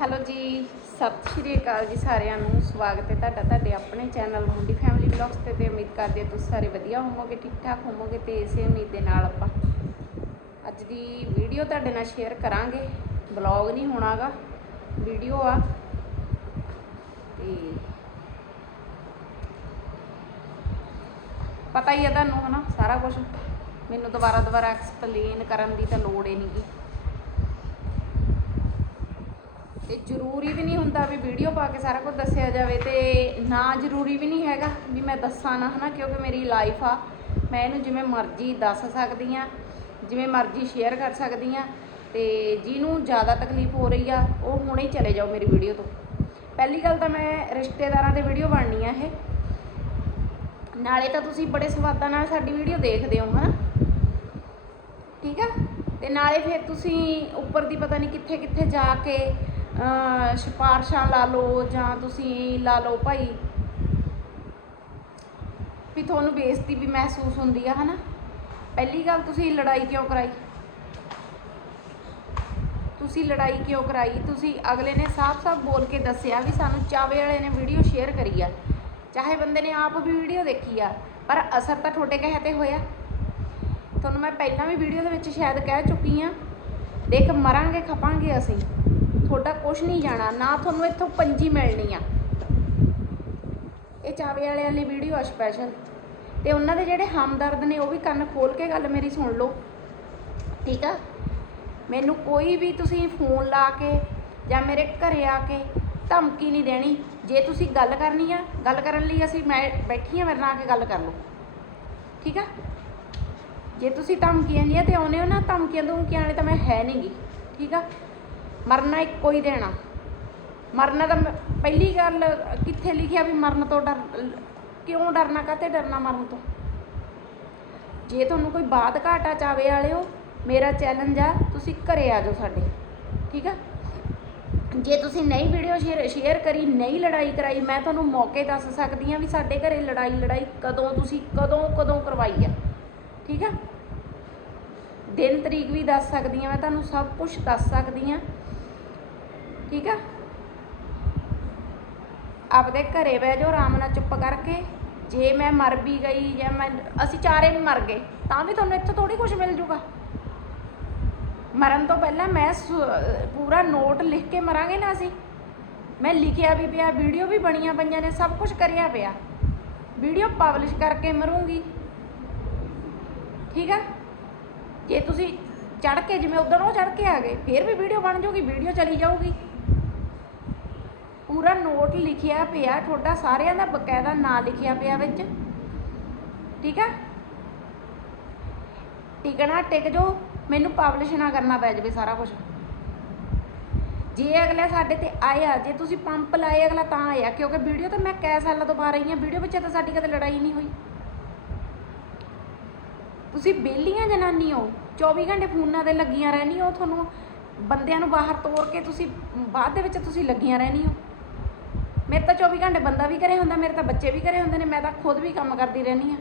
Hello ਜੀ, ਸਤਿ ਸ਼੍ਰੀ ਅਕਾਲ ਜੀ ਸਾਰਿਆਂ ਨੂੰ। ਸਵਾਗਤ ਹੈ ਤੁਹਾਡਾ ਤੁਹਾਡੇ ਆਪਣੇ ਚੈਨਲ ਮੁੰਡੀ ਫੈਮਿਲੀ ਵਲੌਗਸ ਤੇ ਤੇ ਉਮੀਦ ਕਰਦੇ ਹਾਂ ਤੁਸੀਂ ਸਾਰੇ ਵਧੀਆ ਹੋਵੋਗੇ ਠੀਕ ਠਾਕ ਹੋਵੋਗੇ ਤੇ ਇਸੇ ਉਮੀਦ ਦੇ ਨਾਲ ਆਪਾਂ ਅੱਜ ਦੀ ਵੀਡੀਓ ਤੁਹਾਡੇ ਨਾਲ ਸ਼ੇਅਰ ਕਰਾਂਗੇ। ਵਲੌਗ ਨਹੀਂ ਹੋਣਾਗਾ ਵੀਡੀਓ ਆ। ਤੇ ਪਤਾ ਹੀ ਹੈ ਤੁਹਾਨੂੰ ਹਨਾ, ਸਾਰਾ ਕੁਝ ਮੈਨੂੰ ਦੁਬਾਰਾ ਦੁਬਾਰਾ ਐਕਸਪਲੇਨ ਕਰਨ ਦੀ ਤਾਂ ਲੋੜ ਹੀ ਨਹੀਂਗੀ ਤੇ ਜ਼ਰੂਰੀ ਵੀ ਨਹੀਂ ਹੁੰਦਾ ਵੀ ਵੀਡੀਓ ਪਾ ਕੇ ਸਾਰਾ ਕੁਝ ਦੱਸਿਆ ਜਾਵੇ ਤੇ ਨਾ ਜ਼ਰੂਰੀ ਵੀ ਨਹੀਂ ਹੈਗਾ ਵੀ ਮੈਂ ਦੱਸਾਂ ਨਾ, ਹਨਾ? ਕਿਉਂਕਿ ਮੇਰੀ ਲਾਈਫ ਆ। ਮੈਂ ਇਹਨੂੰ ਜਿਵੇਂ ਮਰਜ਼ੀ ਦੱਸ ਸਕਦੀ ਆ, ਜਿਵੇਂ ਮਰਜ਼ੀ ਸ਼ੇਅਰ ਕਰ ਸਕਦੀ ਆ ਤੇ ਜਿਹਨੂੰ ਜ਼ਿਆਦਾ ਤਕਲੀਫ ਹੋ ਰਹੀ ਆ, ਉਹ ਹੁਣੇ ਹੀ ਚਲੇ ਜਾਓ ਮੇਰੀ ਵੀਡੀਓ ਤੋਂ। ਪਹਿਲੀ ਗੱਲ ਤਾਂ ਮੈਂ ਰਿਸ਼ਤੇਦਾਰਾਂ ਦੇ ਵੀਡੀਓ ਬਣਨੀ ਆ ਇਹ। ਨਾਲੇ ਤਾਂ ਤੁਸੀਂ ਬੜੇ ਸਵਾਦਾਂ ਨਾਲ ਸਾਡੀ ਵੀਡੀਓ ਦੇਖਦੇ ਹੋ, ਹਨਾ? ਠੀਕ ਆ? ਤੇ ਨਾਲੇ ਫਿਰ ਤੁਸੀਂ ਉੱਪਰ ਦੀ ਪਤਾ ਨਹੀਂ ਕਿੱਥੇ ਕਿੱਥੇ ਜਾ ਕੇ ਸਿਫਾਰਸ਼ਾਂ ਲਾ ਲਓ ਜਾਂ ਤੁਸੀਂ ਲਾ ਲਓ ਭਾਈ ਵੀ ਤੁਹਾਨੂੰ ਬੇਇੱਜ਼ਤੀ ਵੀ ਮਹਿਸੂਸ ਹੁੰਦੀ ਆ, ਹਨਾ? ਪਹਿਲੀ ਗੱਲ ਤੁਸੀਂ ਲੜਾਈ ਕਿਉਂ ਕਰਾਈ? ਤੁਸੀਂ ਲੜਾਈ ਕਿਉਂ ਕਰਾਈ? ਤੁਸੀਂ ਅਗਲੇ ਨੇ ਸਾਫ਼-ਸਾਫ਼ ਬੋਲ ਕੇ ਦੱਸਿਆ ਵੀ ਸਾਨੂੰ ਚਾਵੇ ਵਾਲੇ ਨੇ ਵੀਡੀਓ ਸ਼ੇਅਰ ਕਰੀ ਆ। ਚਾਹੇ ਬੰਦੇ ਨੇ ਆਪ ਵੀ ਵੀਡੀਓ ਦੇਖੀ ਆ, ਪਰ ਅਸਰ ਤਾਂ ਤੁਹਾਡੇ ਕਹੇ ਤੇ ਹੋਇਆ। ਤੁਹਾਨੂੰ ਮੈਂ ਪਹਿਲਾਂ ਵੀ ਵੀਡੀਓ ਦੇ ਵਿੱਚ ਸ਼ਾਇਦ ਕਹਿ ਚੁੱਕੀ ਆ, ਦੇਖ ਮਰਾਂਗੇ, ਖਪਾਂਗੇ ਅਸੀਂ। ਤੁਹਾਡਾ ਕੁਝ ਨਹੀਂ ਜਾਣਾ, ਨਾ ਤੁਹਾਨੂੰ ਇੱਥੋਂ ਪੰਜੀ ਮਿਲਣੀ ਆ। ਇਹ ਚਾਵੇ ਵਾਲਿਆਂ ਲਈ ਵੀਡੀਓ ਆ ਸਪੈਸ਼ਲ ਤੇ ਉਹਨਾਂ ਦੇ ਜਿਹੜੇ ਹਮਦਰਦ ਨੇ, ਉਹ ਵੀ ਕੰਨ ਖੋਲ ਕੇ ਗੱਲ ਮੇਰੀ ਸੁਣ ਲਓ। ਠੀਕ ਆ? ਮੈਨੂੰ ਕੋਈ ਵੀ ਤੁਸੀਂ ਫੋਨ ਲਾ ਕੇ ਜਾਂ ਮੇਰੇ ਘਰੇ ਆ ਕੇ ਧਮਕੀ ਨਹੀਂ ਦੇਣੀ। ਜੇ ਤੁਸੀਂ ਗੱਲ ਕਰਨੀ ਆ, ਗੱਲ ਕਰਨ ਲਈ ਅਸੀਂ ਮੈਂ ਬੈਠੀ ਆ, ਮੇਰੇ ਨਾਲ ਆ ਕੇ ਗੱਲ ਕਰ ਲਓ। ਠੀਕ ਆ? ਜੇ ਤੁਸੀਂ ਧਮਕੀਆਂ ਨਹੀਂ ਤੇ ਆਉਨੇ ਹੋ ਨਾ ਧਮਕੀਆਂ ਧਮਕੀਆਂ ਵਾਲੇ ਤਾਂ ਮੈਂ ਹੈ ਨਹੀਂਗੀ ਠੀਕ ਆ? ਮਰਨਾ ਇੱਕੋ ਹੀ ਦੇਣਾ ਮਰਨਾ ਤਾਂ ਮੈਂ- ਪਹਿਲੀ ਗੱਲ ਕਿੱਥੇ ਲਿਖਿਆ ਵੀ ਮਰਨ ਤੋਂ ਡਰ ਕਿਉਂ ਡਰਨਾ ਕਾਤੇ ਡਰਨਾ ਮਰਨ ਤੋਂ? ਜੇ ਤੁਹਾਨੂੰ ਕੋਈ ਬਾਤ ਘਾਟਾ ਚਾਵੇ ਵਾਲਿਓ, ਮੇਰਾ ਚੈਲੰਜ ਆ, ਤੁਸੀਂ ਘਰੇ ਆ ਜਾਓ ਸਾਡੇ। ਠੀਕ ਆ? ਜੇ ਤੁਸੀਂ ਨਹੀਂ ਵੀਡੀਓ ਸ਼ੇਅਰ ਸ਼ੇਅਰ ਕਰੀ, ਨਹੀਂ ਲੜਾਈ ਕਰਾਈ, ਮੈਂ ਤੁਹਾਨੂੰ ਮੌਕੇ ਦੱਸ ਸਕਦੀ ਆ ਵੀ ਸਾਡੇ ਘਰੇ ਲੜਾਈ ਲੜਾਈ ਕਦੋਂ ਤੁਸੀਂ ਕਦੋਂ ਕਦੋਂ ਕਰਵਾਈ ਆ। ਠੀਕ ਆ? ਦਿਨ ਤਰੀਕ ਵੀ ਦੱਸ ਸਕਦੀ ਆ, ਮੈਂ ਤੁਹਾਨੂੰ ਸਭ ਕੁਝ ਦੱਸ ਸਕਦੀ ਆ। ਠੀਕ ਆ? ਆਪਦੇ ਘਰੇ ਬਹਿ ਜਾਓ, ਆਰਾਮ ਨਾਲ ਚੁੱਪ ਕਰਕੇ। ਜੇ ਮੈਂ ਮਰ ਵੀ ਗਈ, ਜਾਂ ਮੈਂ, ਅਸੀਂ ਚਾਰੇ ਵੀ ਮਰ ਗਏ, ਤਾਂ ਵੀ ਤੁਹਾਨੂੰ ਇੱਥੋਂ ਥੋੜੀ ਕੁਝ ਮਿਲ ਜੂਗਾ। ਮਰਨ ਤੋਂ ਪਹਿਲਾਂ ਮੈਂ ਸੁ- ਪੂਰਾ ਨੋਟ ਲਿਖ ਕੇ ਮਰਾਂਗੇ ਨਾ ਅਸੀਂ। ਮੈਂ ਲਿਖਿਆ ਵੀ ਪਿਆ ਵੀਡੀਓ ਵੀ ਬਣੀਆਂ ਪਈਆਂ ਨੇ, ਸਭ ਕੁਝ ਕਰਿਆ ਪਿਆ। ਵੀਡੀਓ ਪਬਲਿਸ਼ ਕਰਕੇ ਮਰੂੰਗੀ। ਠੀਕ ਆ? ਜੇ ਤੁਸੀਂ ਚੜ ਕੇ, ਜਿਵੇਂ ਉਦੋਂ ਉਹ ਚੜ ਕੇ ਆ ਗਏ, ਫਿਰ ਵੀ ਵੀਡੀਓ ਬਣ ਜਾਊਗੀ ਵੀਡੀਓ ਚਲੀ ਜਾਊਗੀ। ਪੂਰਾ ਨੋਟ ਲਿਖਿਆ ਪਿਆ, ਤੁਹਾਡਾ ਸਾਰਿਆਂ ਦਾ ਬਕਾਇਦਾ ਨਾਂ ਲਿਖਿਆ ਪਿਆ ਵਿੱਚ। ਠੀਕ ਆ? ਟਿਕਣਾ ਟਿਕ ਜੋ, ਮੈਨੂੰ ਪਬਲਿਸ਼ ਨਾ ਕਰਨਾ ਪੈ ਜਾਵੇ ਸਾਰਾ ਕੁਝ ਜੇ ਅਗਲਾ ਸਾਡੇ ਤੇ ਆਇਆ, ਜੇ ਤੁਸੀਂ ਪੰਪ ਲਾਏ ਅਗਲਾ ਤਾਂ ਆਇਆ, ਕਿਉਂਕਿ ਵੀਡੀਓ ਤਾਂ ਮੈਂ ਕੈ ਸਾਲਾਂ ਤੋਂ ਪਾ ਰਹੀ ਹਾਂ ਵੀਡੀਓ ਵਿੱਚ ਤਾਂ ਸਾਡੀ ਕਦੇ ਲੜਾਈ ਨਹੀਂ ਹੋਈ। ਤੁਸੀਂ ਬੇਲੀਆਂ ਜਨਾਨੀ ਹੋ 24 ਘੰਟੇ ਫੋਨਾਂ ਤੇ ਲੱਗੀਆਂ ਰਹਿਣੀ ਹੋ, ਤੁਹਾਨੂੰ ਬੰਦਿਆਂ ਨੂੰ ਬਾਹਰ ਤੋੜ ਕੇ ਤੁਸੀਂ, ਬਾਅਦ ਦੇ ਵਿੱਚ ਤੁਸੀਂ ਲੱਗੀਆਂ ਰਹਿਣੀ ਹੋ। ਮੇਰੇ ਤਾਂ 24 ਘੰਟੇ ਬੰਦਾ ਵੀ ਘਰੇ ਹੁੰਦਾ, ਮੇਰੇ ਤਾਂ ਬੱਚੇ ਵੀ ਘਰੇ ਹੁੰਦੇ ਨੇ, ਮੈਂ ਤਾਂ ਖੁਦ ਵੀ ਕੰਮ ਕਰਦੀ ਰਹਿੰਦੀ ਆ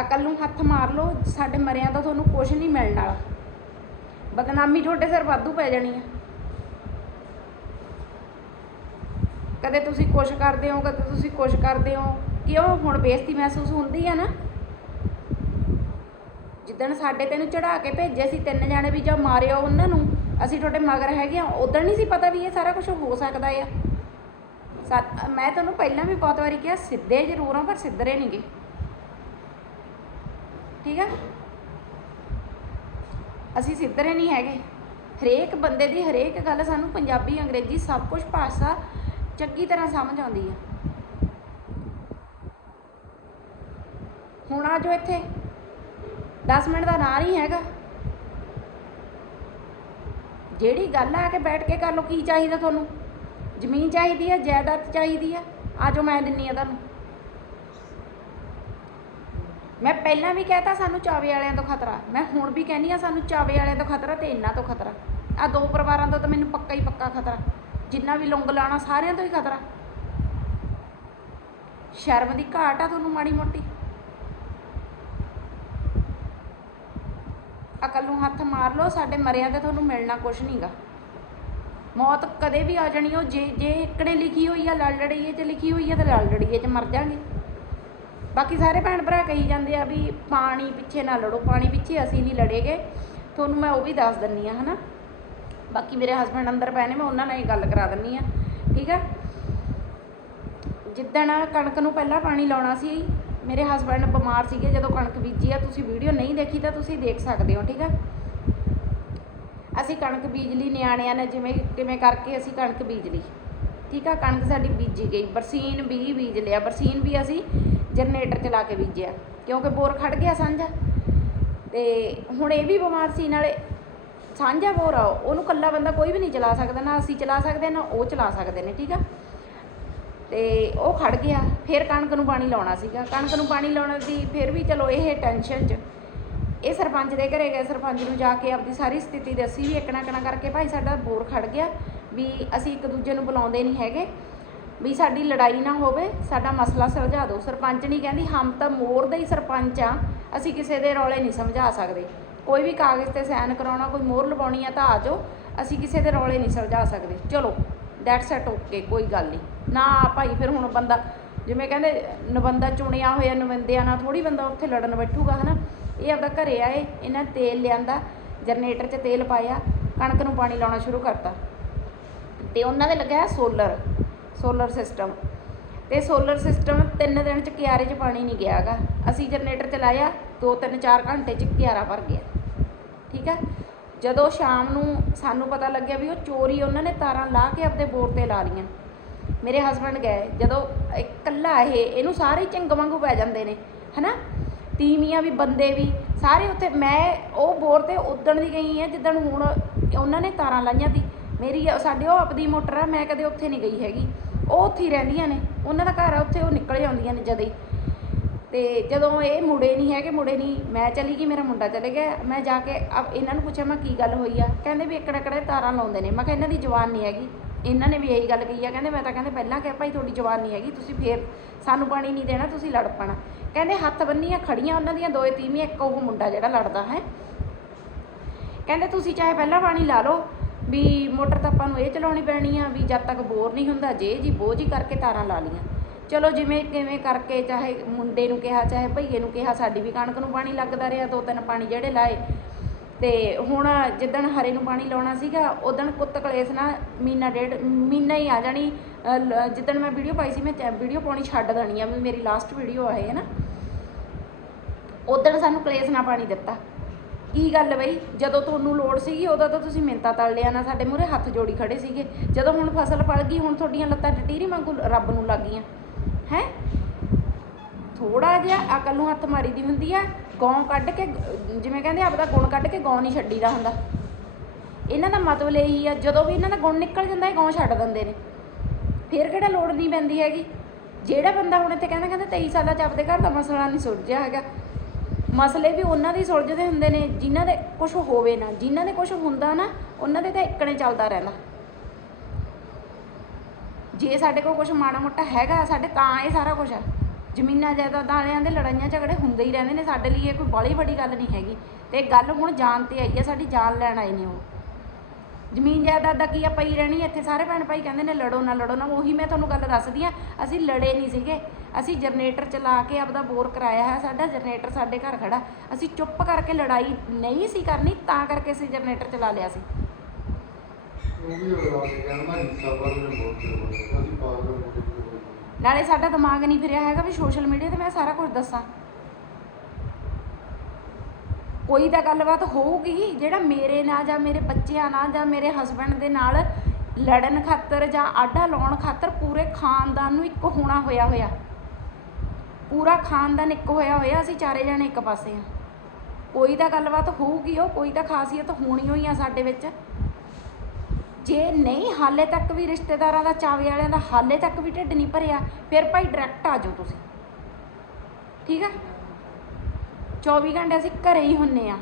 ਅਕਲ ਨੂੰ ਹੱਥ ਮਾਰ ਲਓ, ਸਾਡੇ ਮਰਿਆਂ ਦਾ ਤੁਹਾਨੂੰ ਕੁਝ ਨਹੀਂ ਮਿਲਣ ਵਾਲਾ। ਬਦਨਾਮੀ ਤੁਹਾਡੇ ਸਿਰ ਵਾਧੂ ਪੈ ਜਾਣੀ ਆ। ਕਦੇ ਤੁਸੀਂ ਕੁਛ ਕਰਦੇ ਹੋ, ਕਦੇ ਤੁਸੀਂ ਕੁਛ ਕਰਦੇ ਹੋ, ਕਿਉਂ ਹੁਣ ਬੇਇੱਜ਼ਤੀ ਮਹਿਸੂਸ ਹੁੰਦੀ ਆ ਨਾ? ਜਿੱਦਣ ਸਾਡੇ ਤੈਨੂੰ ਚੜਾ ਕੇ ਭੇਜੇ ਸੀ, ਤਿੰਨ ਜਾਣੇ ਵੀ ਜਾਂ ਮਾਰਿਓ ਉਹਨਾਂ ਨੂੰ ਅਸੀਂ ਤੁਹਾਡੇ ਮਗਰ ਹੈਗੇ ਆ ਉਦੋਂ ਨਹੀਂ ਸੀ ਪਤਾ ਵੀ ਇਹ ਸਾਰਾ ਕੁਝ ਹੋ ਸਕਦਾ ਆ। ਸਾ- ਮੈਂ ਤੁਹਾਨੂੰ ਪਹਿਲਾਂ ਵੀ ਬਹੁਤ ਵਾਰੀ ਕਿਹਾ, ਸਿੱਧੇ ਜ਼ਰੂਰ ਆ ਪਰ ਸਿੱਧਰੇ ਨਹੀਂਗੇ ਠੀਕ ਆ? ਅਸੀਂ ਸਿੱਧਰੇ ਨਹੀਂ ਹੈਗੇ। ਹਰੇਕ ਬੰਦੇ ਦੀ ਹਰੇਕ ਗੱਲ ਸਾਨੂੰ ਪੰਜਾਬੀ, ਅੰਗਰੇਜ਼ੀ ਸਭ ਕੁਝ ਭਾਸ਼ਾ ਚੰਗੀ ਤਰ੍ਹਾਂ ਸਮਝ ਆਉਂਦੀ ਆ। ਹੁਣ ਆ ਜੋ ਇੱਥੇ। 10 ਮਿੰਟ ਦਾ ਨਾਂ ਨਹੀਂ ਹੈਗਾ। ਜਿਹੜੀ ਗੱਲ ਆ ਕੇ ਬੈਠ ਕੇ ਕਰ ਲਓ, ਕੀ ਚਾਹੀਦਾ ਤੁਹਾਨੂੰ? ਜ਼ਮੀਨ ਚਾਹੀਦੀ ਹੈ ਜਾਇਦਾਦ ਚਾਹੀਦੀ ਹੈ ਆ ਜੋ ਮੈਂ ਦਿੰਨੀ ਆ ਤੁਹਾਨੂੰ। ਮੈਂ ਪਹਿਲਾਂ ਵੀ ਕਹਿਤਾ ਸਾਨੂੰ ਚਾਵੇ ਵਾਲਿਆਂ ਤੋਂ ਖਤਰਾ। ਮੈਂ ਹੁਣ ਵੀ ਕਹਿੰਦੀ ਆ ਸਾਨੂੰ ਚਾਵੇ ਵਾਲਿਆਂ ਤੋਂ ਖਤਰਾ ਤੇ ਇਹਨਾਂ ਤੋਂ ਖਤਰਾ। ਆ ਦੋ ਪਰਿਵਾਰਾਂ ਤੋਂ ਤਾਂ ਮੈਨੂੰ ਪੱਕਾ ਹੀ ਪੱਕਾ ਖਤਰਾ। ਜਿੰਨਾ ਵੀ ਲੌਂਗ ਲਾਣਾ ਸਾਰਿਆਂ ਤੋਂ ਹੀ ਖਤਰਾ। ਸ਼ਰਮ ਦੀ ਘਾਟ ਆ ਤੁਹਾਨੂੰ ਮਾੜੀ ਮੋਟੀ। ਅਕਲ ਨੂੰ ਹੱਥ ਮਾਰ ਲਓ, ਸਾਡੇ ਮਰਿਆਂ ਤੇ ਤੁਹਾਨੂੰ ਮਿਲਣਾ ਕੁਝ ਨਹੀਂਗਾ ਮੌਤ ਕਦੇ ਵੀ ਆ ਜਾਣੀ, ਉਹ ਜੇ ਜੇ ਇੱਕੜੇ ਲਿਖੀ ਹੋਈ ਆ, ਲੜ ਲੜਈਏ 'ਚ ਲਿਖੀ ਹੋਈ ਆ ਤਾਂ ਲੜ ਲੜਈਏ 'ਚ ਮਰ ਜਾਾਂਗੇ। ਬਾਕੀ ਸਾਰੇ ਭੈਣ ਭਰਾ ਕਹੀ ਜਾਂਦੇ ਆ ਵੀ ਪਾਣੀ ਪਿੱਛੇ ਨਾ ਲੜੋ, ਪਾਣੀ ਪਿੱਛੇ ਅਸੀਂ ਨਹੀਂ ਲੜੇਗੇ। ਤੁਹਾਨੂੰ ਮੈਂ ਉਹ ਵੀ ਦੱਸ ਦਿੰਨੀ ਆ, ਹਨਾ। ਬਾਕੀ ਮੇਰੇ ਹਸਬੰਡ ਅੰਦਰ ਪਏ ਨੇ, ਮੈਂ ਉਹਨਾਂ ਨਾਲ ਹੀ ਗੱਲ ਕਰਾ ਦਿੰਨੀ ਆ, ਠੀਕ ਆ? ਜਿੱਦਣ ਕਣਕ ਨੂੰ ਪਹਿਲਾਂ ਪਾਣੀ ਲਾਉਣਾ ਸੀ ਮੇਰੇ ਹਸਬੰਡ ਬਿਮਾਰ ਸੀਗੇ, ਜਦੋਂ ਕਣਕ ਬੀਜੀ ਆ, ਤੁਸੀਂ ਵੀਡੀਓ ਨਹੀਂ ਦੇਖੀ ਤਾਂ ਤੁਸੀਂ ਦੇਖ ਸਕਦੇ ਹੋ, ਠੀਕ ਆ? ਅਸੀਂ ਕਣਕ ਬੀਜ ਲਈ ਨਿਆਣਿਆਂ ਨੇ, ਜਿਵੇਂ ਕਿਵੇਂ ਕਰਕੇ ਅਸੀਂ ਕਣਕ ਬੀਜ ਲਈ, ਠੀਕ ਆ? ਕਣਕ ਸਾਡੀ ਬੀਜੀ ਗਈ, ਬਰਸੀਨ ਵੀ ਬੀਜ ਲਿਆ, ਬਰਸੀਨ ਵੀ ਅਸੀਂ ਜਨਰੇਟਰ ਚਲਾ ਕੇ ਬੀਜਿਆ, ਕਿਉਂਕਿ ਬੋਰ ਖੜ ਗਿਆ ਸਾਂਝਾ। ਤੇ ਹੁਣ ਇਹ ਵੀ ਬਿਮਾਰ ਸੀ, ਨਾਲੇ ਸਾਂਝਾ ਬੋਰ ਆ, ਉਹਨੂੰ ਕੱਲਾ ਬੰਦਾ ਕੋਈ ਵੀ ਨਹੀਂ ਚਲਾ ਸਕਦਾ, ਨਾ ਅਸੀਂ ਚਲਾ ਸਕਦੇ, ਨਾ ਉਹ ਚਲਾ ਸਕਦੇ ਨੇ, ਠੀਕ ਆ? ਤੇ ਉਹ ਖੜ ਗਿਆ। ਫਿਰ ਕਣਕ ਨੂੰ ਪਾਣੀ ਲਾਉਣਾ ਸੀਗਾ। ਕਣਕ ਨੂੰ ਪਾਣੀ ਲਾਉਣ ਦੀ ਫਿਰ ਵੀ ਚਲੋ ਇਹ ਟੈਨਸ਼ਨ 'ਚ। ਇਹ ਸਰਪੰਚ ਦੇ ਘਰੇ ਗਏ। ਸਰਪੰਚ ਨੂੰ ਜਾ ਕੇ ਆਪਦੀ ਸਾਰੀ ਸਥਿਤੀ ਦੱਸੀ ਵੀ ਇਕਣਾ ਇਕਣਾ ਕਰਕੇ ਭਾਈ ਸਾਡਾ ਬੋਰ ਖੜ ਗਿਆ ਵੀ ਅਸੀਂ ਇੱਕ ਦੂਜੇ ਨੂੰ ਬੁਲਾਉਂਦੇ ਨਹੀਂ ਹੈਗੇ। ਵੀ ਸਾਡੀ ਲੜਾਈ ਨਾ ਹੋਵੇ, ਸਾਡਾ ਮਸਲਾ ਸੁਲਝਾ ਦਿਓ। ਸਰਪੰਚ ਨਹੀਂ ਕਹਿੰਦੀ, ਹਮ ਤਾਂ ਮੋਰ ਦੇ ਹੀ ਸਰਪੰਚ ਆ। ਅਸੀਂ ਕਿਸੇ ਦੇ ਰੌਲੇ ਨਹੀਂ ਸਮਝਾ ਸਕਦੇ। ਕੋਈ ਵੀ ਕਾਗਜ਼ ਤੇ ਸਾਈਨ ਕਰਾਉਣਾ, ਕੋਈ ਮੋਹਰ ਲਵਾਉਣੀ ਆ ਤਾਂ ਆ ਜਾਓ। ਅਸੀਂ ਕਿਸੇ ਦੇ ਰੌਲੇ ਨਹੀਂ ਸੁਲਝਾ ਸਕਦੇ। ਚਲੋ ਦੈਟਸ ਇਟ ਓਕੇ ਕੋਈ ਗੱਲ ਨਹੀਂ। ਨਾ ਭਾਈ, ਫਿਰ ਹੁਣ ਬੰਦਾ, ਜਿਵੇਂ ਕਹਿੰਦੇ ਨਵੰਦਾ ਚੁਣਿਆ ਹੋਇਆ ਨਵੰਦਿਆਂ ਨਾਲ ਥੋੜੀ ਬੰਦਾ ਉੱਥੇ ਲੜਨ ਬੈਠੂਗਾ, ਹਨਾ? ਇਹ ਆਪਦਾ ਘਰੇ ਆਏ, ਇਹਨਾਂ ਤੇਲ ਲਿਆਂਦਾ, ਜਨਰੇਟਰ 'ਚ ਤੇਲ ਪਾਇਆ, ਕਣਕ ਨੂੰ ਪਾਣੀ ਲਾਉਣਾ ਸ਼ੁਰੂ ਕਰਤਾ। ਤੇ ਉਹਨਾਂ ਦੇ ਲੱਗਿਆ ਸੋਲਰ ਸੋਲਰ ਸਿਸਟਮ। ਤੇ ਸੋਲਰ ਸਿਸਟਮ ਤਿੰਨ ਦਿਨ 'ਚ ਕਿਆਰੇ 'ਚ ਪਾਣੀ ਨਹੀਂ ਗਿਆਗਾ ਅਸੀਂ ਜਨਰੇਟਰ ਚਲਾਇਆ 2 3 4 ਘੰਟੇ 'ਚ ਕਿਆਰਾ ਭਰ ਗਿਆ। ਠੀਕ ਹੈ ਜਦੋਂ ਸ਼ਾਮ ਨੂੰ ਸਾਨੂੰ ਪਤਾ ਲੱਗਿਆ ਵੀ ਉਹ ਚੋਰੀ ਉਹਨਾਂ ਨੇ ਤਾਰਾਂ ਲਾ ਕੇ ਆਪਣੇ ਬੋਰ ਤੇ ਲਾ ਲੀਆਂ ਮੇਰੇ ਹਸਬੰਡ ਗਏ, ਜਦੋਂ ਇਕੱਲਾ ਇਹ, ਇਹਨੂੰ ਸਾਰੇ ਚੰਗ ਵਾਂਗੂ ਪੈ ਜਾਂਦੇ ਨੇ, ਹਨਾ? ਤੀਵੀਆਂ ਵੀ, ਬੰਦੇ ਵੀ, ਸਾਰੇ ਉੱਥੇ, ਮੈਂ ਉਹ ਬੋਰ ਤੇ ਉਦਣ ਦੀ ਗਈ ਆ ਜਿੱਦਣ ਹੁਣ ਉਹਨਾਂ ਨੇ ਤਾਰਾਂ ਲਾਈਆਂ ਤੀ ਮੇਰੀ, ਸਾਡੇ ਉਹ ਆਪਦੀ ਮੋਟਰ ਆ, ਮੈਂ ਕਦੇ ਉੱਥੇ ਨਹੀਂ ਗਈ ਹੈਗੀ। ਉਹ ਉੱਥੇ ਹੀ ਰਹਿੰਦੀਆਂ ਨੇ, ਉਹਨਾਂ ਦਾ ਘਰ ਆ, ਉੱਥੇ ਉਹ ਨਿਕਲ ਜਾਂਦੀਆਂ ਨੇ ਜਦੇ ਹੀ। ਤੇ ਜਦੋਂ ਇਹ ਮੁੜੇ ਨਹੀਂ ਹੈਗੇ, ਮੁੜੇ ਨਹੀਂ, ਮੈਂ ਚਲੀ ਗਈ, ਮੇਰਾ ਮੁੰਡਾ ਚਲੇ ਗਿਆ, ਮੈਂ ਜਾ ਕੇ ਅਬ ਇਹਨਾਂ ਨੂੰ ਪੁੱਛਿਆ, ਮੈਂ ਕੀ ਗੱਲ ਹੋਈ ਆ? ਕਹਿੰਦੇ ਵੀ ਇਕੜੇ ਇਕੜੇ ਤਾਰਾਂ ਲਾਉਂਦੇ ਨੇ। ਮੈਂ ਕਿਹਾ ਇਹਨਾਂ ਦੀ ਜਵਾਨ ਨਹੀਂ ਹੈਗੀ। ਇਹਨਾਂ ਨੇ ਵੀ ਇਹੀ ਗੱਲ ਕਹੀ ਆ, ਕਹਿੰਦੇ ਮੈਂ ਤਾਂ ਕਹਿੰਦੇ ਪਹਿਲਾਂ ਕਿਹਾ, ਭਾਈ ਤੁਹਾਡੀ ਜਵਾਨ ਨਹੀਂ ਹੈਗੀ, ਤੁਸੀਂ ਫੇਰ ਸਾਨੂੰ ਪਾਣੀ ਨਹੀਂ ਦੇਣਾ, ਤੁਸੀਂ ਲੜ ਪਣਾ। ਕਹਿੰਦੇ ਹੱਥ ਬੰਨੀਆਂ ਖੜੀਆਂ ਉਹਨਾਂ ਦੀਆਂ ਦੋਏ ਤੀਵੀਆਂ ਇੱਕ ਉਹ ਮੁੰਡਾ ਜਿਹੜਾ ਲੜਦਾ ਹੈ। ਕਹਿੰਦੇ ਤੁਸੀਂ ਚਾਹੇ ਪਹਿਲਾਂ ਪਾਣੀ ਲਾ ਲਓ, ਵੀ ਮੋਟਰ ਤਾਂ ਆਪਾਂ ਨੂੰ ਇਹ ਚਲਾਉਣੀ ਪੈਣੀ ਆ, ਵੀ ਜਦ ਤੱਕ ਬੋਰ ਨਹੀਂ ਹੁੰਦਾ, ਜੇ ਜੀ ਬੋਝ ਹੀ ਕਰਕੇ ਤਾਰਾਂ ਲਾ ਲੀਆਂ ਚਲੋ ਜਿਵੇਂ ਕਿਵੇਂ ਕਰਕੇ, ਚਾਹੇ ਮੁੰਡੇ ਨੂੰ ਕਿਹਾ, ਚਾਹੇ ਭਈਏ ਨੂੰ ਕਿਹਾ, ਸਾਡੀ ਵੀ ਕਣਕ ਨੂੰ ਪਾਣੀ ਲੱਗਦਾ ਰਿਹਾ, ਦੋ ਤਿੰਨ ਪਾਣੀ ਜਿਹੜੇ ਲਾਏ ਤੇ ਹੁਣ ਜਿੱਦਣ ਹਰੇ ਨੂੰ ਪਾਣੀ ਲਾਉਣਾ ਸੀਗਾ ਉਦਣ ਕੁੱਤ ਕਲੇਸ਼ ਨਾ ਮਹੀਨਾ ਡੇਢ, ਮਹੀਨਾ ਹੀ ਆ ਜਾਣੀ। ਜਿੱਦਣ ਮੈਂ ਵੀਡੀਓ ਪਾਈ ਸੀ, ਮੈਂ ਵੀਡੀਓ ਪਾਉਣੀ ਛੱਡ ਦੇਣੀ ਆ, ਵੀ ਮੇਰੀ ਲਾਸਟ ਵੀਡੀਓ ਆਏ ਹੈ ਨਾ ਉਦਣ ਸਾਨੂੰ ਕਲੇਸ਼ ਨਾ ਪਾਣੀ ਦਿੱਤਾ। ਕੀ ਗੱਲ ਬਈ? ਜਦੋਂ ਤੁਹਾਨੂੰ ਲੋੜ ਸੀਗੀ, ਉਦੋਂ ਤਾਂ ਤੁਸੀਂ ਮਿੰਤਾ ਤਲ ਲਿਆ ਨਾ, ਸਾਡੇ ਮੂਹਰੇ ਹੱਥ ਜੋੜੀ ਖੜੇ ਸੀਗੇ। ਜਦੋਂ ਹੁਣ ਫਸਲ ਪਲ ਗਈ, ਹੁਣ ਤੁਹਾਡੀਆਂ ਲੱਤਾਂ ਟਟੀਰੀ ਵਾਂਗੂ ਰੱਬ ਨੂੰ ਲੱਗ ਗਈਆਂ। ਹੈ? ਥੋੜਾ ਜਿਹਾ ਅਕਲ ਨੂੰ ਹੱਥ ਮਾਰੀ ਦੀ ਹੁੰਦੀ ਆ ਗੌਂ ਕੱਢ ਕੇ, ਜਿਵੇਂ ਕਹਿੰਦੇ ਆਪਦਾ ਗੁਣ ਕੱਢ ਕੇ ਗੌਂ ਨਹੀਂ ਛੱਡੀਦਾ ਹੁੰਦਾ। ਇਹਨਾਂ ਦਾ ਮਤਲਬ ਇਹੀ ਆ, ਜਦੋਂ ਵੀ ਇਹਨਾਂ ਦਾ ਗੁਣ ਨਿਕਲ ਜਾਂਦਾ, ਇਹ ਗੌਂ ਛੱਡ ਦਿੰਦੇ ਨੇ। ਫਿਰ ਕਿਹੜਾ ਲੋੜ ਨਹੀਂ ਪੈਂਦੀ ਹੈਗੀ। ਜਿਹੜਾ ਬੰਦਾ ਹੁਣ ਇੱਥੇ ਕਹਿੰਦਾ ਕਹਿੰਦਾ 23 ਸਾਲਾਂ ਚ ਆਪਦੇ ਘਰ ਦਾ ਮਸਲਾ ਨਹੀਂ ਸੁਲਝਿਆ ਹੈਗਾ। ਮਸਲੇ ਵੀ ਉਹਨਾਂ ਦੇ ਸੁਲਝਦੇ ਹੁੰਦੇ ਨੇ, ਜਿਨ੍ਹਾਂ ਦੇ ਕੁਝ ਹੋਵੇ ਨਾ, ਜਿਨ੍ਹਾਂ ਦੇ ਕੁਝ ਹੁੰਦਾ ਨਾ, ਉਹਨਾਂ ਦੇ ਤਾਂ ਇੱਕਣੇ ਚੱਲਦਾ ਰਹਿੰਦਾ। ਜੇ ਸਾਡੇ ਕੋਲ ਕੁਝ ਮਾੜਾ ਮੋਟਾ ਹੈਗਾ, ਸਾਡੇ ਤਾਂ ਇਹ ਸਾਰਾ ਕੁਝ ਆ। ਜ਼ਮੀਨਾਂ ਜਾਇਦਾਦਾਂ ਵਾਲਿਆਂ ਦੇ ਲੜਾਈਆਂ ਝਗੜੇ ਹੁੰਦੇ ਹੀ ਰਹਿੰਦੇ ਨੇ, ਸਾਡੇ ਲਈ ਇਹ ਕੋਈ ਬਾਹਲੀ ਵੱਡੀ ਗੱਲ ਨਹੀਂ ਹੈਗੀ। ਤੇ ਇਹ ਗੱਲ ਹੁਣ ਜਾਨ ਤੇ ਆਈ ਆ, ਸਾਡੀ ਜਾਨ ਲੈਣ ਆਏ ਨੇ ਉਹ। ਜ਼ਮੀਨ ਜਾਇਦਾਦ ਦਾ ਕੀ ਆ, ਪਈ ਰਹਿਣੀ, ਇੱਥੇ ਸਾਰੇ ਭੈਣ ਭਾਈ ਕਹਿੰਦੇ ਨੇ ਲੜੋ ਨਾ ਲੜੋ ਨਾ, ਉਹੀ ਮੈਂ ਤੁਹਾਨੂੰ ਗੱਲ ਦੱਸਦੀ ਆ, ਅਸੀਂ ਲੜੇ ਨਹੀਂ ਸੀਗੇ। ਅਸੀਂ ਜਨਰੇਟਰ ਚਲਾ ਕੇ ਆਪਦਾ ਬੋਰ ਕਰਾਇਆ ਹੈ ਸਾਡਾ ਜਨਰੇਟਰ ਸਾਡੇ ਘਰ ਖੜਾ। ਅਸੀਂ ਚੁੱਪ ਕਰਕੇ ਲੜਾਈ ਨਹੀਂ ਸੀ ਕਰਨੀ, ਤਾਂ ਕਰਕੇ ਅਸੀਂ ਜਨਰੇਟਰ ਚਲਾ ਲਿਆ ਸੀ। ਉਹ ਵੀ ਅਗਲਾ ਕੇ ਕਹਿੰਦਾ ਹਿੱਸਾ ਪਰ ਮੈਂ ਬਹੁਤ ਚਿਰ ਅਸੀਂ ਪਾਗਲ ਹੋ ਨਾਲੇ ਸਾਡਾ ਦਿਮਾਗ ਨਹੀਂ ਫਿਰਿਆ ਹੈਗਾ ਵੀ ਸੋਸ਼ਲ ਮੀਡੀਆ ਤੇ ਮੈਂ ਸਾਰਾ ਕੁਝ ਦੱਸਾਂ। ਕੋਈ ਤਾਂ ਗੱਲਬਾਤ ਹੋਊਗੀ, ਜਿਹੜਾ ਮੇਰੇ ਨਾਲ ਜਾਂ ਮੇਰੇ ਬੱਚਿਆਂ ਨਾਲ ਜਾਂ ਮੇਰੇ ਹਸਬੰਡ ਦੇ ਨਾਲ ਲੜਨ ਖਾਤਰ ਜਾਂ ਆਡਾ ਲਾਉਣ ਖਾਤਰ ਪੂਰੇ ਖਾਨਦਾਨ ਨੂੰ ਇੱਕ ਹੋਣਾ ਹੋਇਆ ਹੋਇਆ। ਪੂਰਾ ਖਾਨਦਾਨ ਇੱਕ ਹੋਇਆ ਹੋਇਆ, ਅਸੀਂ ਚਾਰੇ ਜਣੇ ਇੱਕ ਪਾਸੇ ਆ ਕੋਈ ਤਾਂ ਗੱਲਬਾਤ ਹੋਊਗੀ, ਉਹ ਕੋਈ ਤਾਂ ਖਾਸੀਅਤ ਹੋਣੀ ਹੋਈ ਆ ਸਾਡੇ ਵਿੱਚ। ਜੇ ਨਹੀਂ, ਹਾਲੇ ਤੱਕ ਵੀ ਰਿਸ਼ਤੇਦਾਰਾਂ ਦਾ ਚਾਵੇ ਵਾਲਿਆਂ ਦਾ ਹਾਲੇ ਤੱਕ ਵੀ ਢਿੱਡ ਨਹੀਂ ਭਰਿਆ, ਫਿਰ ਭਾਈ ਡਾਇਰੈਕਟ ਆ ਜਾਓ ਤੁਸੀਂ। ਠੀਕ ਆ? 24 ਘੰਟੇ ਅਸੀਂ ਘਰੇ ਹੀ ਹੁੰਨੇ ਆ।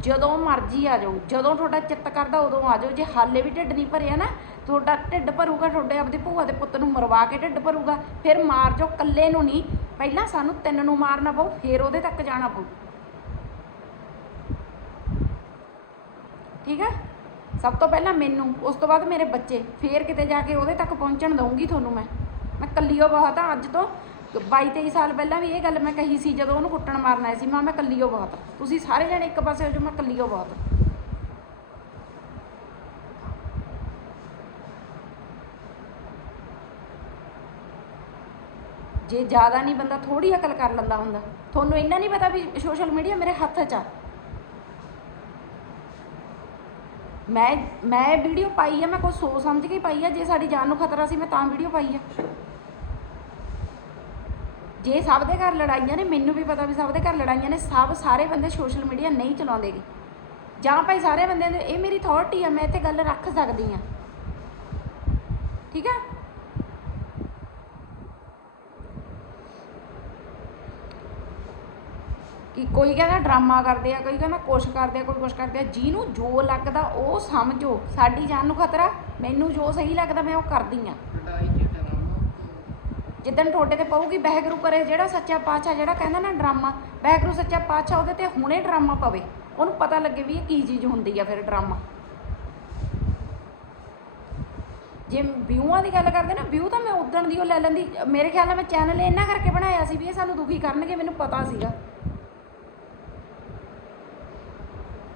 ਜਦੋਂ ਮਰਜ਼ੀ ਆ ਜਾਓ, ਜਦੋਂ ਤੁਹਾਡਾ ਚਿੱਤ ਕਰਦਾ ਉਦੋਂ ਆ ਜਾਓ। ਜੇ ਹਾਲੇ ਵੀ ਢਿੱਡ ਨਹੀਂ ਭਰਿਆ ਨਾ, ਤੁਹਾਡਾ ਢਿੱਡ ਭਰੂਗਾ, ਤੁਹਾਡੇ ਆਪਦੇ ਭੂਆ ਦੇ ਪੁੱਤ ਨੂੰ ਮਰਵਾ ਕੇ ਢਿੱਡ ਭਰੂਗਾ। ਫਿਰ ਮਾਰ ਜਾਓ ਕੱਲੇ ਨੂੰ ਨਹੀਂ। ਪਹਿਲਾਂ ਸਾਨੂੰ ਤਿੰਨ ਨੂੰ ਮਾਰਨਾ ਪਊ, ਫਿਰ ਉਹਦੇ ਤੱਕ ਜਾਣਾ ਪਊ। ਠੀਕ ਹੈ ਸਭ ਤੋਂ ਪਹਿਲਾਂ ਮੈਨੂੰ, ਉਸ ਤੋਂ ਬਾਅਦ ਮੇਰੇ ਬੱਚੇ, ਫੇਰ ਕਿਤੇ ਜਾ ਕੇ ਉਹਦੇ ਤੱਕ ਪਹੁੰਚਣ ਦਊਂਗੀ ਤੁਹਾਨੂੰ ਮੈਂ। ਮੈਂ ਕੱਲੀਓ ਬਹੁਤ ਆ ਅੱਜ ਤੋਂ। 22 23 ਸਾਲ ਪਹਿਲਾਂ ਵੀ ਇਹ ਗੱਲ ਮੈਂ ਕਹੀ ਸੀ ਜਦੋਂ ਉਹਨੂੰ ਕੁੱਟਣ ਮਾਰਨ ਆਏ ਸੀ, ਮਾਂ ਮੈਂ ਕੱਲੀਓ ਬਹੁਤ ਤੁਸੀਂ ਸਾਰੇ ਜਣੇ ਇੱਕ ਪਾਸੇ ਹੋ ਜੋ ਮੈਂ ਕੱਲੀਓ ਬਹੁਤ ਜੇ ਜ਼ਿਆਦਾ ਨਹੀਂ ਬੰਦਾ ਥੋੜੀ ਅਕਲ ਕਰ ਲੈਂਦਾ ਹੁੰਦਾ, ਤੁਹਾਨੂੰ ਇੰਨਾ ਨਹੀਂ ਪਤਾ ਵੀ ਸੋਸ਼ਲ ਮੀਡੀਆ ਮੇਰੇ ਹੱਥ 'ਚ ਆ। ਮੈਂ ਮੈਂ ਵੀਡੀਓ ਪਾਈ ਆ, ਮੈਂ ਕੋਈ ਸੋਚ ਸਮਝ ਕੇ ਹੀ ਪਾਈ ਆ, ਜੇ ਸਾਡੀ ਜਾਨ ਨੂੰ ਖਤਰਾ ਸੀ ਮੈਂ ਤਾਂ ਵੀਡੀਓ ਪਾਈ ਆ। ਜੇ ਸਭ ਦੇ ਘਰ ਲੜਾਈਆਂ ਨੇ, ਮੈਨੂੰ ਵੀ ਪਤਾ ਵੀ ਸਭ ਦੇ ਘਰ ਲੜਾਈਆਂ ਨੇ, ਸਭ ਸਾਰੇ ਬੰਦੇ ਸੋਸ਼ਲ ਮੀਡੀਆ ਨਹੀਂ ਚਲਾਉਂਦੇਗੇ ਜਾਂ ਭਾਈ ਸਾਰੇ ਬੰਦਿਆਂ ਦੇ ਇਹ ਮੇਰੀ ਅਥਾਰਟੀ ਆ, ਮੈਂ ਇੱਥੇ ਗੱਲ ਰੱਖ ਸਕਦੀ ਆ। ਠੀਕ ਆ? ਕਿ ਕੋਈ ਕਹਿੰਦਾ ਡਰਾਮਾ ਕਰਦੇ ਆ ਕੋਈ ਕਹਿੰਦਾ ਕੁਛ ਕਰਦੇ ਆ ਕੋਈ ਕੁਛ ਕਰਦੇ ਆ ਜਿਹਨੂੰ ਜੋ ਲੱਗਦਾ ਉਹ ਸਮਝੋ। ਸਾਡੀ ਜਾਨ ਨੂੰ ਖਤਰਾ ਮੈਨੂੰ ਜੋ ਸਹੀ ਲੱਗਦਾ ਮੈਂ ਉਹ ਕਰਦੀ ਆ। ਜਿੱਦਣ ਤੁਹਾਡੇ ਤੇ ਪਊਗੀ ਬਹਿਗਰੂ ਕਰੇ ਜਿਹੜਾ ਸੱਚਾ ਪਾਤਸ਼ਾਹ ਜਿਹੜਾ ਕਹਿੰਦਾ ਨਾ ਡਰਾਮਾ ਬਹਿਗਰੂ ਸੱਚਾ ਪਾਤਸ਼ਾਹ ਉਹਦੇ ਤੇ ਹੁਣੇ ਡਰਾਮਾ ਪਵੇ। ਉਹਨੂੰ ਪਤਾ ਲੱਗੇ ਵੀ ਇਹ ਕੀ ਚੀਜ਼ ਹੁੰਦੀ ਆ ਫਿਰ ਡਰਾਮਾ। ਜੇ ਵਿਊਆਂ ਦੀ ਗੱਲ ਕਰਦੇ ਨਾ ਵਿਊ ਤਾਂ ਮੈਂ ਉਦਣ ਦੀ ਉਹ ਲੈ ਲੈਂਦੀ। ਮੇਰੇ ਖਿਆਲ ਨਾਲ ਮੈਂ ਚੈਨਲ ਇਹਨਾਂ ਕਰਕੇ ਬਣਾਇਆ ਸੀ ਵੀ ਇਹ ਸਾਨੂੰ ਦੁਖੀ ਕਰਨਗੇ ਮੈਨੂੰ ਪਤਾ ਸੀਗਾ।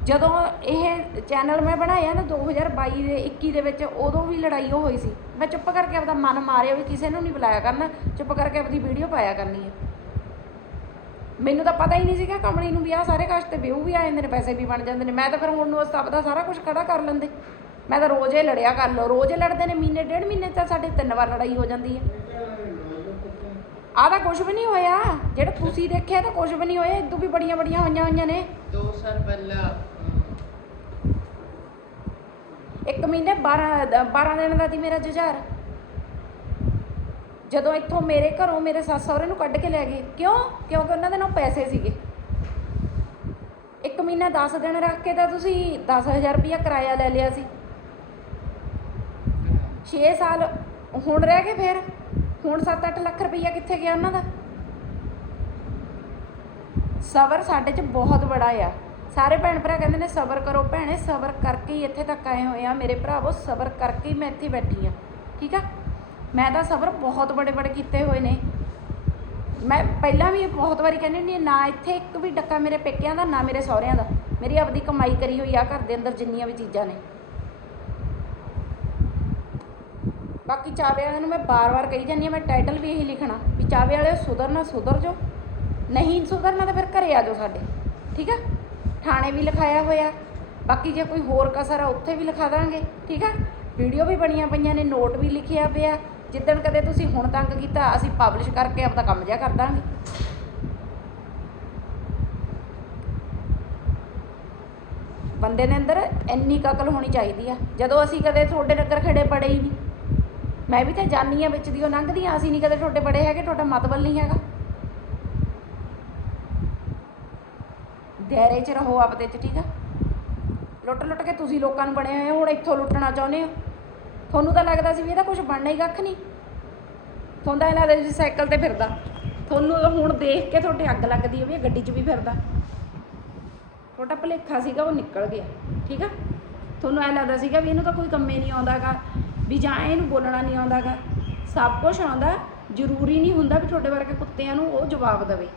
ਜਦੋਂ ਇਹ ਚੈਨਲ ਮੈਂ ਬਣਾਇਆ ਨਾ 2022 ਦੇ 21 ਦੇ ਵਿੱਚ, ਉਦੋਂ ਵੀ ਲੜਾਈ ਉਹ ਹੋਈ ਸੀ। ਮੈਂ ਚੁੱਪ ਕਰਕੇ ਆਪਦਾ ਮਨ ਮਾਰਿਆ ਵੀ ਕਿਸੇ ਨੂੰ ਨਹੀਂ ਬੁਲਾਇਆ ਕਰਨਾ, ਚੁੱਪ ਕਰਕੇ ਆਪਦੀ ਵੀਡੀਓ ਪਾਇਆ ਕਰਨੀ ਹੈ। ਮੈਨੂੰ ਤਾਂ ਪਤਾ ਹੀ ਨਹੀਂ ਸੀਗਾ ਕੰਪਨੀ ਨੂੰ ਵੀ ਆਹ ਸਾਰੇ ਕਾਸ਼ ਤੇ ਵਿਊ ਵੀ ਆ ਜਾਂਦੇ ਨੇ, ਪੈਸੇ ਵੀ ਬਣ ਜਾਂਦੇ ਨੇ। ਮੈਂ ਤਾਂ ਫਿਰ ਹੁਣ ਨੂੰ ਸਭ ਦਾ ਸਾਰਾ ਕੁਝ ਖੜਾ ਕਰ ਲੈਂਦੇ। ਮੈਂ ਤਾਂ ਰੋਜ਼ ਹੀ ਲੜਿਆ ਕਰ ਲਓ, ਰੋਜ਼ ਹੀ ਲੜਦੇ ਨੇ, ਮਹੀਨੇ, ਡੇਢ ਮਹੀਨੇ ਤਾਂ ਸਾਡੇ ਤਿੰਨ ਵਾਰ ਲੜਾਈ ਹੋ ਜਾਂਦੀ ਹੈ। ਆਹ ਤਾਂ ਕੁਝ ਵੀ ਨਹੀਂ ਹੋਇਆ। ਜਿਹੜਾ ਤੁਸੀਂ ਦੇਖਿਆ ਤਾਂ ਕੁਝ ਵੀ ਨਹੀਂ ਹੋਇਆ, ਇਦੋਂ ਵੀ ਬੜੀਆਂ ਬੜੀਆਂ ਹੋਈਆਂ ਹੋਈਆਂ ਨੇ। 2 ਸਾਲ ਪਹਿਲਾਂ ਇੱਕ ਮਹੀਨੇ 12 ਦ- 12 ਦਿਨ ਦਾ ਸੀ ਮੇਰਾ ਜੁਝਾਰ। ਜਦੋਂ ਇੱਥੋਂ ਮੇਰੇ ਘਰੋਂ ਮੇਰੇ ਸੱਸ ਸਹੁਰੇ ਨੂੰ ਕੱਢ ਕੇ ਲੈ ਗਏ। ਕਿਉਂ? ਕਿਉਂਕਿ ਉਹਨਾਂ ਦੇ ਨਾਲ ਪੈਸੇ ਸੀਗੇ। ਇੱਕ ਮਹੀਨਾ 10 ਦਿਨ ਰੱਖ ਕੇ ਤਾਂ ਤੁਸੀਂ 10000 ਰੁਪਇਆ ਕਿਰਾਇਆ ਲੈ ਲਿਆ ਸੀ। 6 ਸਾਲ ਹੁਣ ਰਹਿ ਗਏ ਫਿਰ। ਹੁਣ 7-8 ਲੱਖ ਰੁਪਈਆ ਕਿੱਥੇ ਗਿਆ ਉਹਨਾਂ ਦਾ? ਸਬਰ ਸਾਡੇ 'ਚ ਬਹੁਤ ਬੜਾ ਆ। ਸਾਰੇ ਭੈਣ ਭਰਾ ਕਹਿੰਦੇ ਨੇ ਸਬਰ ਕਰੋ ਭੈਣੇ, ਸਬਰ ਕਰਕੇ ਹੀ ਇੱਥੇ ਤੱਕ ਆਏ ਹੋਏ ਆ। ਮੇਰੇ ਭਰਾਵੋ, ਸਬਰ ਕਰਕੇ ਹੀ ਮੈਂ ਇੱਥੇ ਬੈਠੀ ਆ, ਠੀਕ ਆ? ਮੈਂ ਤਾਂ ਸਬਰ ਬਹੁਤ ਬੜੇ ਬੜੇ ਕੀਤੇ ਹੋਏ ਨੇ। ਮੈਂ ਪਹਿਲਾਂ ਵੀ ਬਹੁਤ ਵਾਰੀ ਕਹਿੰਦੀ ਹੁੰਦੀ ਨਾ ਇੱਥੇ ਇੱਕ ਵੀ ਡੱਕਾ ਮੇਰੇ ਪੇਕਿਆਂ ਦਾ, ਨਾ ਮੇਰੇ ਸਹੁਰਿਆਂ ਦਾ। ਮੇਰੀ ਆਪਦੀ ਕਮਾਈ ਕਰੀ ਹੋਈ ਆ ਘਰ ਦੇ ਅੰਦਰ ਜਿੰਨੀਆਂ ਵੀ ਚੀਜ਼ਾਂ ਨੇ। ਬਾਕੀ ਚਾਵੇ ਵਾਲਿਆਂ ਨੂੰ ਮੈਂ ਬਾਰ-ਬਾਰ ਕਹੀ ਜਾਂਦੀ ਹਾਂ ਮੈਂ ਟਾਈਟਲ ਵੀ ਇਹੀ ਲਿਖਣਾ ਵੀ ਚਾਵੇ ਵਾਲਿਓ ਸੁਧਰਨਾ ਸੁਧਰ ਜਾਓ, ਨਹੀਂ ਸੁਧਰਨਾ ਤਾਂ ਫਿਰ ਘਰੇ ਆ ਜਾਓ ਸਾਡੇ, ਠੀਕ ਆ? ਥਾਣੇ ਵੀ ਲਿਖਾਇਆ ਹੋਇਆ। ਬਾਕੀ ਜੇ ਕੋਈ ਹੋਰ ਕਸਰ ਆ, ਉੱਥੇ ਵੀ ਲਿਖਾ ਦਾਂਗੇ, ਠੀਕ ਆ? ਵੀਡੀਓ ਵੀ ਬਣੀਆਂ ਪਈਆਂ ਨੇ, ਨੋਟ ਵੀ ਲਿਖਿਆ ਪਿਆ। ਜਿੱਦਣ ਕਦੇ ਤੁਸੀਂ ਹੁਣ ਤੰਗ ਕੀਤਾ, ਅਸੀਂ ਪਬਲਿਸ਼ ਕਰਕੇ ਆਪਦਾ ਕੰਮ ਜਿਆ ਕਰ ਦਾਂਗੇ। ਬੰਦੇ ਦੇ ਅੰਦਰ ਇੰਨੀ ਕੁ ਹੋਣੀ ਚਾਹੀਦੀ ਆ। ਜਦੋਂ ਅਸੀਂ ਕਦੇ ਤੁਹਾਡੇ ਨਗਰ ਖੜੇ ਪੜੇ ਹੀ ਨਹੀਂ। ਮੈਂ ਵੀ ਤਾਂ ਜਾਨੀ ਆ ਵਿੱਚ ਦੀ, ਉਹ ਲੰਘਦੀ ਆ। ਅਸੀਂ ਨਹੀਂ ਕਦੇ ਤੁਹਾਡੇ ਬੜੇ ਹੈਗੇ, ਤੁਹਾਡਾ ਮਤਬਲ ਨਹੀਂ ਹੈਗਾ। ਦਾਇਰੇ 'ਚ ਰਹੋ ਆਪਦੇ 'ਚ, ਠੀਕ ਆ? ਲੁੱਟ ਲੁੱਟ ਕੇ ਤੁਸੀਂ ਲੋਕਾਂ ਨੂੰ ਬਣੇ ਹੋਏ ਹੋ, ਹੁਣ ਇੱਥੋਂ ਲੁੱਟਣਾ ਚਾਹੁੰਦੇ ਹੋ। ਤੁਹਾਨੂੰ ਤਾਂ ਲੱਗਦਾ ਸੀ ਵੀ ਇਹਦਾ ਕੁਝ ਬਣਨਾ ਹੀ ਕੱਖ ਨਹੀਂ। ਤੁਹਾਨੂੰ ਤਾਂ ਇਹ ਲੱਗਦਾ ਸੀ ਸਾਈਕਲ ਤੇ ਫਿਰਦਾ। ਤੁਹਾਨੂੰ ਹੁਣ ਦੇਖ ਕੇ ਤੁਹਾਡੇ ਅੱਗ ਲੱਗਦੀ ਹੈ ਵੀ ਇਹ ਗੱਡੀ 'ਚ ਵੀ ਫਿਰਦਾ। ਤੁਹਾਡਾ ਭੁਲੇਖਾ ਸੀਗਾ, ਉਹ ਨਿਕਲ ਗਿਆ, ਠੀਕ ਆ? ਤੁਹਾਨੂੰ ਐ ਲੱਗਦਾ ਸੀਗਾ ਵੀ ਇਹਨੂੰ ਤਾਂ ਕੋਈ ਕੰਮੇ ਨਹੀਂ ਆਉਂਦਾਗਾ, ਵੀ ਜਾਂ ਇਹਨੂੰ ਬੋਲਣਾ ਨਹੀਂ ਆਉਂਦਾਗਾ। ਸਭ ਕੁਝ ਆਉਂਦਾ, ਜ਼ਰੂਰੀ ਨਹੀਂ ਹੁੰਦਾ ਵੀ ਤੁਹਾਡੇ ਵਰਗੇ ਕੁੱਤਿਆਂ ਨੂੰ ਉਹ ਜਵਾਬ ਦੇਵੇ।